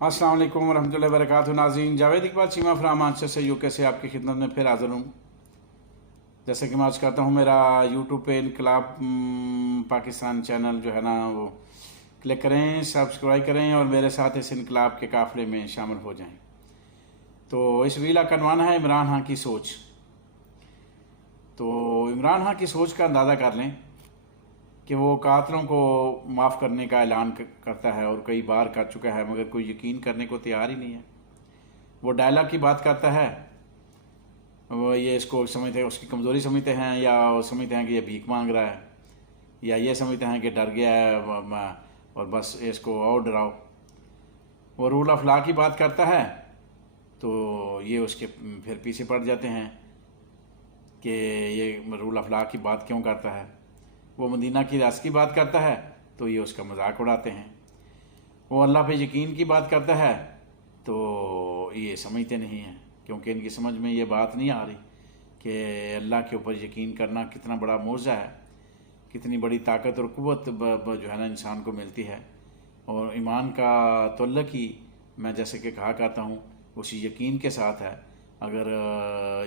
अस्सलाम वालेकुम रहमतुल्लाहि व बरकातुहू। नाज़रीन, जावेद इकबाल चीमा फ्राम मानचेस्टर से यूके से आपकी खिदमत में फिर हाज़िर हूँ। जैसे कि मैं आज करता हूँ, मेरा यूट्यूब पे इनकलाब पाकिस्तान चैनल जो है ना वो क्लिक करें, सब्सक्राइब करें और मेरे साथ इस इनकलाब के काफ़िले में शामिल हो जाएं। तो इस वीला का अनवान है इमरान खान की सोच। तो इमरान खान की सोच का अंदाज़ा कर लें कि वो कातलों को माफ़ करने का ऐलान करता है और कई बार कर चुका है, मगर कोई यकीन करने को तैयार ही नहीं है। वो डायलॉग की बात करता है, वो ये इसको समझते हैं, उसकी कमज़ोरी समझते हैं, या वो समझते हैं कि ये भीख मांग रहा है, या ये समझते हैं कि डर गया है और बस इसको और डराओ। वो रूल ऑफ लॉ की बात करता है तो ये उसके फिर पीछे पड़ जाते हैं कि ये रूल ऑफ लॉ की बात क्यों करता है। वो मदीना की रास की बात करता है तो ये उसका मजाक उड़ाते हैं। वो अल्लाह पे यकीन की बात करता है तो ये समझते नहीं हैं, क्योंकि इनकी समझ में ये बात नहीं आ रही कि अल्लाह के ऊपर यकीन करना कितना बड़ा मौज़ा है, कितनी बड़ी ताकत और क़ुव्वत जो है ना इंसान को मिलती है। और ईमान का तल्लुक़ ही मैं जैसे कि कहा करता हूँ उसी यकीन के साथ है। अगर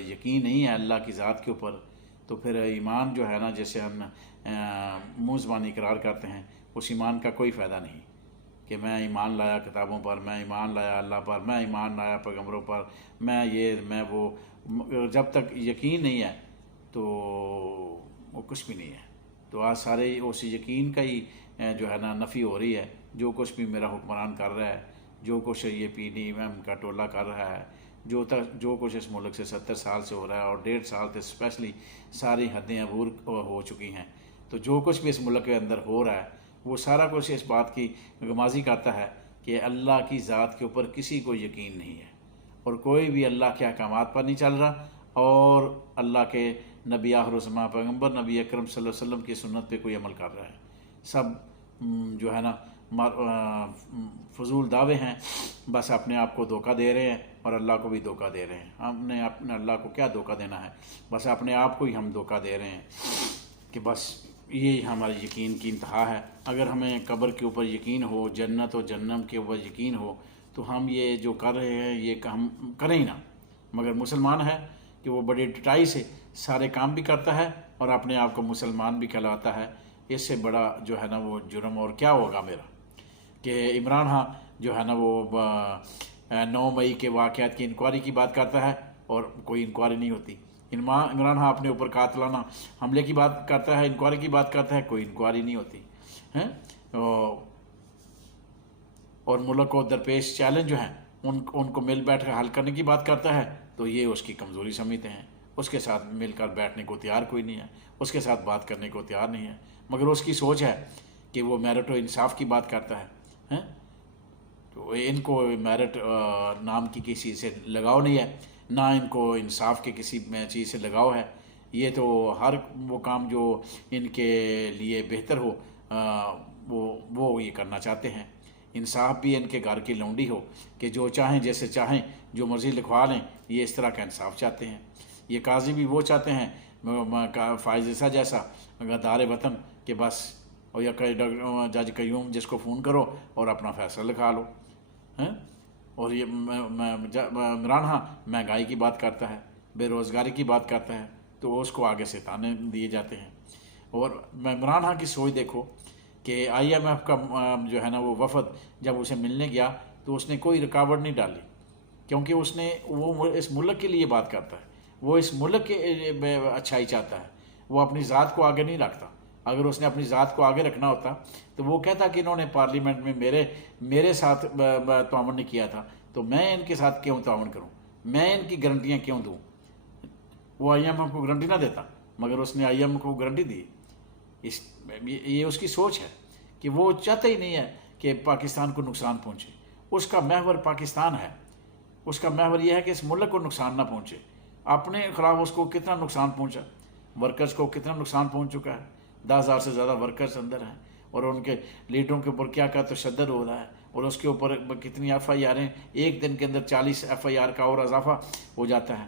यकीन नहीं है अल्लाह की ज़ात के ऊपर तो फिर ईमान जो है ना, जैसे हम मुँह ज़बानी इकरार करते हैं, उस ईमान का कोई फ़ायदा नहीं कि मैं ईमान लाया किताबों पर, मैं ईमान लाया अल्लाह पर, मैं ईमान लाया पैगम्बरों पर, मैं ये मैं वो। जब तक यकीन नहीं है तो वो कुछ भी नहीं है। तो आज सारे उस यकीन का ही जो है ना नफ़ी हो रही है। जो कुछ भी मेरा हुक्मरान कर रहा है, जो कुछ ये PDM का टोला कर रहा है, जो कुछ इस मुल्क से 70 साल से हो रहा है और 1.5 साल से स्पेशली सारी हदें अबूर हो चुकी हैं। तो जो कुछ भी इस मुल्क के अंदर हो रहा है वो सारा कुछ इस बात की गमाजी करता है कि अल्लाह की ज़ात के ऊपर किसी को यकीन नहीं है और कोई भी अल्लाह के अहकामात पर नहीं चल रहा और अल्लाह के नबी आखिर ज़मां पैगम्बर नबी अकरम सल्लल्लाहु अलैहि वसल्लम की सुन्नत पे कोई अमल कर रहा है। सब जो है ना फजूल दावे हैं, बस अपने आप को धोखा दे रहे हैं और अल्लाह को भी धोखा दे रहे हैं। हमने अपने अल्लाह को क्या धोखा देना है, बस अपने आप को ही हम धोखा दे रहे हैं कि बस ये हमारे यकीन की इंतहा है। अगर हमें कब्र के ऊपर यकीन हो, जन्नत और जन्नम के ऊपर यकीन हो तो हम ये जो कर रहे हैं ये हम करें ही ना। मगर मुसलमान है कि वो बड़ी डिटाई से सारे काम भी करता है और अपने आप को मुसलमान भी कहलाता है। इससे बड़ा जो है ना वो जुर्म और क्या होगा मेरा कि इमरान खान जो है ना वो 9 मई के वाक़यात की इंक्वायरी की बात करता है और कोई इंक्वायरी नहीं होती। इमरान खान अपने ऊपर कातलाना हमले की बात करता है, इंक्वायरी की बात करता है, कोई इंक्वायरी नहीं होती है। और मुल्क को दरपेश चैलेंज जो हैं उनको मिल बैठ कर हल करने की बात करता है तो ये उसकी कमज़ोरी समझते हैं। उसके साथ मिलकर बैठने को तैयार कोई नहीं है, उसके साथ बात करने को तैयार नहीं है। मगर उसकी सोच है कि वो मेरिट और इंसाफ की बात करता है। तो इनको मेरिट नाम की किसी से लगाव नहीं है, ना इनको इंसाफ के किसी चीज़ से लगाव है। ये तो हर वो काम जो इनके लिए बेहतर हो वो ये करना चाहते हैं। इंसाफ भी इनके घर की लौंडी हो कि जो चाहें जैसे चाहें जो मर्ज़ी लिखवा लें, ये इस तरह का इंसाफ चाहते हैं। ये काजी भी वो चाहते हैं फ़ाइज़ जैसा गद्दार वतन के बस, और या जज कयूम जिसको फ़ोन करो और अपना फ़ैसला लिखा लो हैं। और ये इमरान खान महंगाई की बात करता है, बेरोज़गारी की बात करता है तो उसको आगे से ताने दिए जाते हैं। और इमरान खान की सोच देखो कि IMF का जो है ना वो वफद जब उसे मिलने गया तो उसने कोई रुकावट नहीं डाली, क्योंकि उसने वो इस मुल्क के लिए बात करता है, वो इस मुल्क के अच्छाई चाहता है, वो अपनी ज़ात को आगे नहीं रखता। अगर उसने अपनी ज़ात को आगे रखना होता तो वो कहता कि इन्होंने पार्लियामेंट में मेरे साथ ताउन नहीं किया था तो मैं इनके साथ क्यों ताउन करूं, मैं इनकी गारंटियां क्यों दूं। वो IMF को गारंटी ना देता, मगर उसने IMF को गारंटी दी। ये उसकी सोच है कि वो चाहता ही नहीं है कि पाकिस्तान को नुकसान पहुँचे। उसका महवर पाकिस्तान है, उसका महवर यह है कि इस मुल्क को नुकसान ना पहुँचे। अपने खिलाफ उसको कितना नुकसान पहुँचा, वर्कर्स को कितना नुकसान पहुँच चुका है। 10,000 से ज़्यादा वर्कर्स अंदर हैं और उनके लीडरों के ऊपर क्या क्या तशद्दुद हो रहा है और उसके ऊपर कितनी FIR हैं। एक दिन के अंदर 40 FIR का और इजाफा हो जाता है।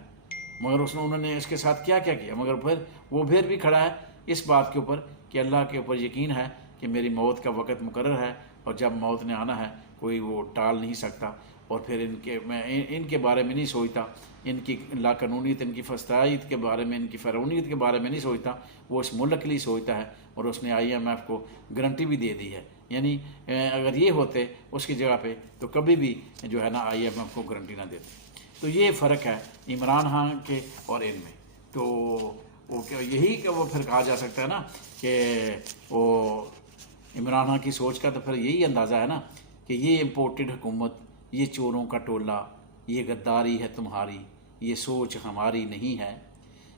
मगर उन्होंने इसके साथ क्या क्या किया, मगर फिर वो फिर भी खड़ा है इस बात के ऊपर कि अल्लाह के ऊपर यकीन है कि मेरी मौत का वक़्त मुकर्रर है और जब मौत ने आना है کوئی وہ ٹال نہیں سکتا، اور پھر میں ان کے بارے میں نہیں سوچتا، ان کی لاقانونیت، ان کی فسادیت کے بارے میں، ان کی فرعونیت کے بارے میں نہیں سوچتا، وہ اس ملک کے لیے سوچتا ہے، اور اس نے IMF کو گارنٹی بھی دے دی ہے۔ یعنی اگر یہ ہوتے اس کی جگہ پہ تو کبھی بھی جو ہے نا IMF کو گارنٹی نہ دیتے۔ تو یہ فرق ہے عمران خان کے اور ان میں۔ تو وہ یہی کہ وہ پھر کہا جا سکتا ہے نا کہ وہ عمران خان کی سوچ کا تو پھر یہی اندازہ ہے نا کہ یہ امپورٹڈ حکومت، یہ چوروں کا ٹولہ، یہ غداری ہے تمہاری، یہ سوچ ہماری نہیں ہے،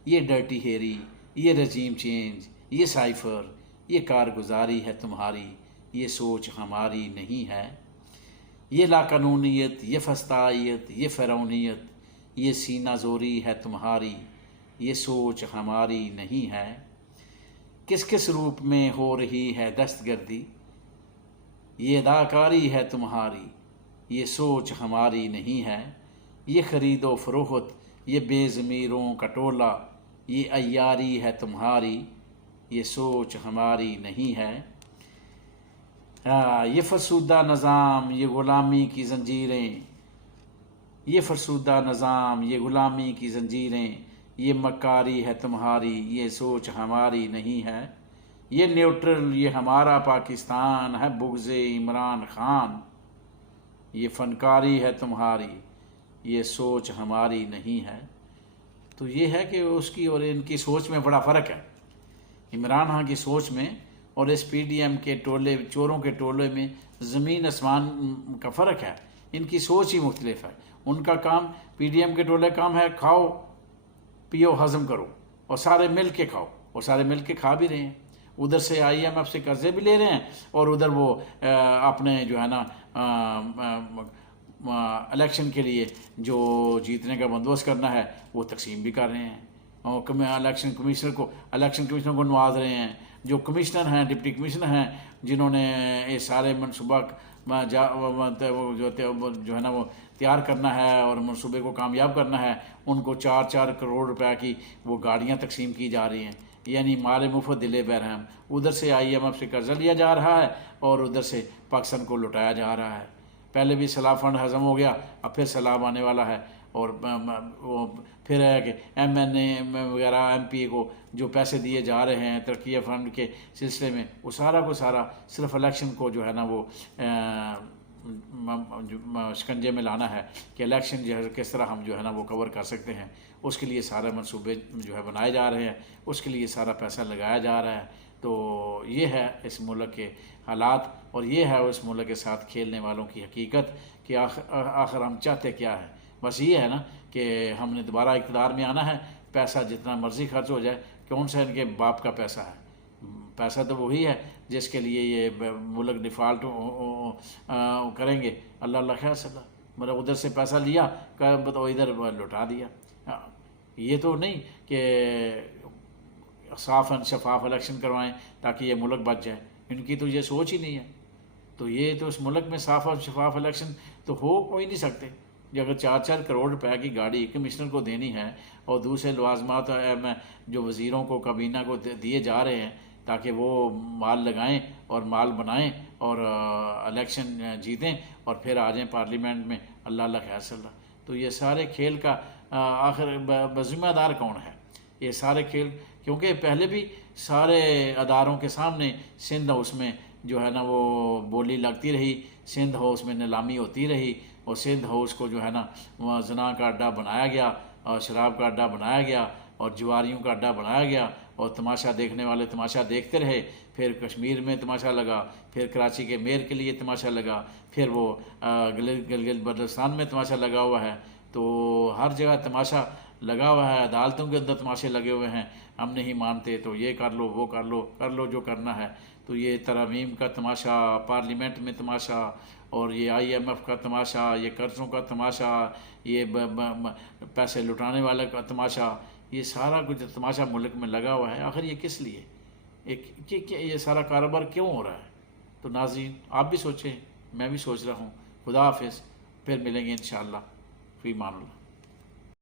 یہ ڈرٹی ہیری، یہ رجیم چینج، یہ سائفر، یہ کارگزاری ہے تمہاری، یہ سوچ ہماری نہیں ہے، یہ لاقانونیت، یہ فسطائیت، یہ فرعونیت، یہ سینہ زوری ہے تمہاری، یہ سوچ ہماری نہیں ہے، کس کس روپ میں ہو رہی ہے دست گردی، یہ اداکاری ہے تمہاری، یہ سوچ ہماری نہیں ہے، یہ خرید و فروخت، یہ بے ضمیروں کا ٹولہ، یہ عیاری ہے تمہاری، یہ سوچ ہماری نہیں ہے، یہ فرسودہ نظام، یہ غلامی کی زنجیریں، یہ فرسودہ نظام، یہ غلامی کی زنجیریں، یہ مکاری ہے تمہاری، یہ سوچ ہماری نہیں ہے، یہ نیوٹرل، یہ ہمارا پاکستان ہے بغض عمران خان، یہ فنکاری ہے تمہاری، یہ سوچ ہماری نہیں ہے۔ تو یہ ہے کہ اس کی اور ان کی سوچ میں بڑا فرق ہے، عمران خان کی سوچ میں اور اس PDM کے ٹولے، چوروں کے ٹولے میں زمین آسمان کا فرق ہے، ان کی سوچ ہی مختلف ہے۔ ان کا کام، PDM کے ٹولے کام ہے کھاؤ پیو ہضم کرو اور سارے مل کے کھاؤ، اور سارے مل کے کھا بھی رہے ہیں، ادھر سے IMF سے قرضے بھی لے رہے ہیں، اور ادھر وہ اپنے جو ہے نا الیکشن کے لیے جو جیتنے کا بندوبست کرنا ہے وہ تقسیم بھی کر رہے ہیں، اور الیکشن کمیشنر کو نواز رہے ہیں، جو کمشنر ہیں، ڈپٹی کمشنر ہیں، جنہوں نے یہ سارے منصوبہ جو ہے نا وہ تیار کرنا ہے اور منصوبے کو کامیاب کرنا ہے، ان کو 4-4 کروڑ روپے کی وہ گاڑیاں تقسیم کی جا رہی ہیں، یعنی مال مفت دلے برہم، ادھر سے IMF سے قرضہ لیا جا رہا ہے اور ادھر سے پاکستان کو لٹایا جا رہا ہے۔ پہلے بھی سیلاب فنڈ ہضم ہو گیا، اب پھر سیلاب آنے والا ہے، اور وہ پھر ہے کہ MNA وغیرہ MP کو جو پیسے دیے جا رہے ہیں ترقیہ فنڈ کے سلسلے میں، وہ سارا کو سارا صرف الیکشن کو جو ہے نا وہ شکنجے میں لانا ہے کہ الیکشن جو ہے کس طرح ہم جو ہے نا وہ کور کر سکتے ہیں، اس کے لیے سارے منصوبے جو ہے بنائے جا رہے ہیں، اس کے لیے سارا پیسہ لگایا جا رہا ہے۔ تو یہ ہے اس ملک کے حالات، اور یہ ہے اس ملک کے ساتھ کھیلنے والوں کی حقیقت کہ آخر ہم چاہتے کیا ہے۔ بس یہ ہے نا کہ ہم نے دوبارہ اقتدار میں آنا ہے، پیسہ جتنا مرضی خرچ ہو جائے، کون سا ان کے باپ کا پیسہ ہے؟ پیسہ تو وہی ہے جس کے لیے یہ ملک ڈیفالٹ کریں گے، اللہ خیر صلی اللہ، مطلب ادھر سے پیسہ لیا تو ادھر لوٹا دیا۔ یہ تو نہیں کہ صاف شفاف الیکشن کروائیں تاکہ یہ ملک بچ جائے، ان کی تو یہ سوچ ہی نہیں ہے۔ تو یہ تو اس ملک میں صاف اور شفاف الیکشن تو ہو کوئی نہیں سکتے، جو اگر 4-4 کروڑ روپے کی گاڑی کمشنر کو دینی ہے اور دوسرے لوازمات جو وزیروں کو کابینہ کو دیے جا رہے ہیں تاکہ وہ مال لگائیں اور مال بنائیں اور الیکشن جیتیں اور پھر آ جائیں پارلیمنٹ میں، اللہ خیر صلی اللہ، تو یہ سارے کھیل کا آخر ذمہ دار کون ہے؟ یہ سارے کھیل، کیونکہ پہلے بھی سارے اداروں کے سامنے سندھ ہاؤس میں جو ہے نا وہ بولی لگتی رہی، سندھ ہاؤس میں نیلامی ہوتی رہی، اور سندھ ہاؤس کو جو ہے نا وہ زنا کا اڈہ بنایا گیا اور شراب کا اڈہ بنایا گیا اور جواریوں کا اڈہ بنایا گیا، اور تماشا دیکھنے والے تماشا دیکھتے رہے، پھر کشمیر میں تماشا لگا، پھر کراچی کے میئر کے لیے تماشا لگا، پھر وہ گلگت بلتستان میں تماشا لگا ہوا ہے، تو ہر جگہ تماشا لگا ہوا ہے، عدالتوں کے اندر تماشے لگے ہوئے ہیں، ہم نہیں مانتے تو یہ کر لو وہ کر لو جو کرنا ہے۔ تو یہ ترامیم کا تماشا، پارلیمنٹ میں تماشا، اور یہ IMF کا تماشا، یہ قرضوں کا تماشا، یہ پیسے لٹانے والے کا تماشا، یہ سارا کچھ تماشا ملک میں لگا ہوا ہے، آخر یہ کس لیے؟ یہ سارا کاروبار کیوں ہو رہا ہے؟ تو ناظرین آپ بھی سوچیں، میں بھی سوچ رہا ہوں۔ خدا حافظ، پھر ملیں گے انشاءاللہ، فی امان اللہ۔